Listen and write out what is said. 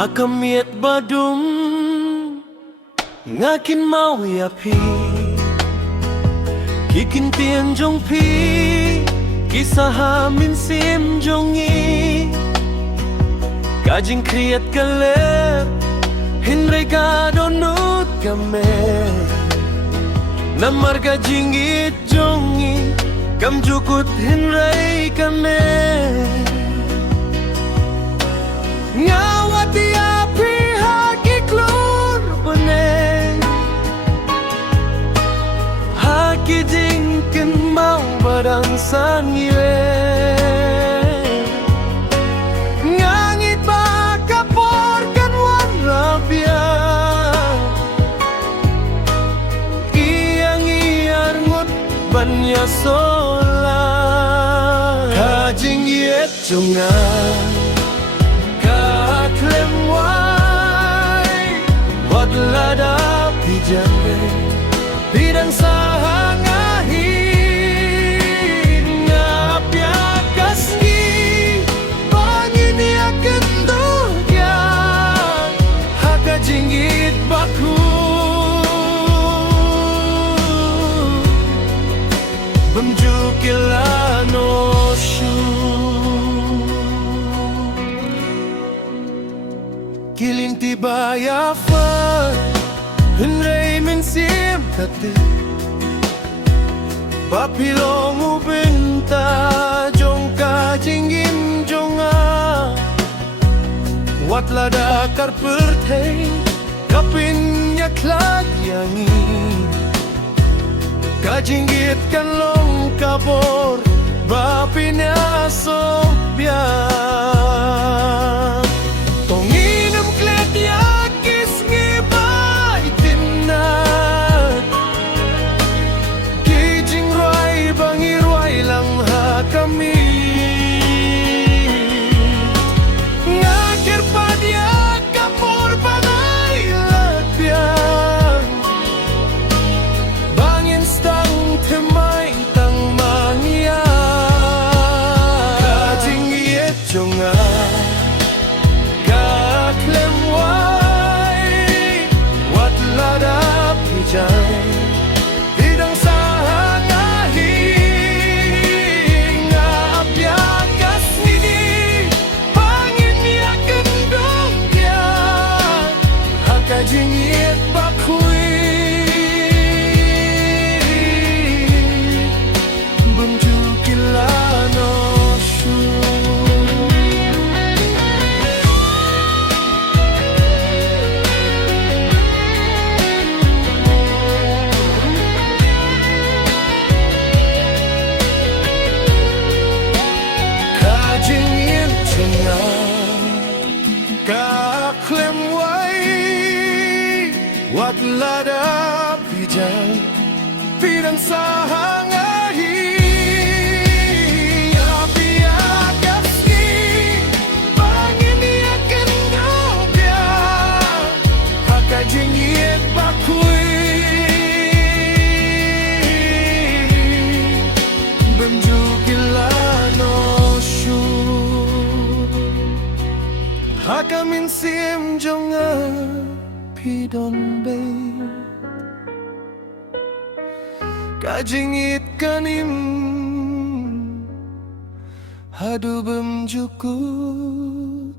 Akamiat badum ngakin mau yapi kikintian jong pi kisah hamin sim jongi kajing kriat kalep hinre gadonut kame namar kajingit jongi kam jukut hinre kame ngawati api haki klur beneng haki jingken mau badang sangiwe ngangit bakapor kan wan rabia iyang iyar ngut banya sola kajing yet jungan lada pijambe bidang sahangahin ngapya kasni bangin yakin dohyan haka jinggit baku bemjukilano shu kilin tibaya Henry min sim kate Papilong ubinta Jong ka jinggin jonga Wat lada karperteng Kapin yaklag yangi Kajinggit kan long kabor Bapin aso biang Tonginam klet yakis ngibay Kijing ruay bangiruay lang ha kami Ngakir pa dia kapor panay latbiang Bangin stang temay tang mangiya Kajing iyet jonga Kaklem way Wat lada pijay Bidang sahangahin Ngapyakas nini Pangin yakin dongyan Hakajing iyet bakui Bumjukilano shu Kaklem way Wat lada pijay Pidang sahangahin Api akasni Bangin yakin dobya Hakajing iyet bakui Bemjukilano shu Hakamin sim jonga pidon bay Kajingit kanim Hadu bemjukut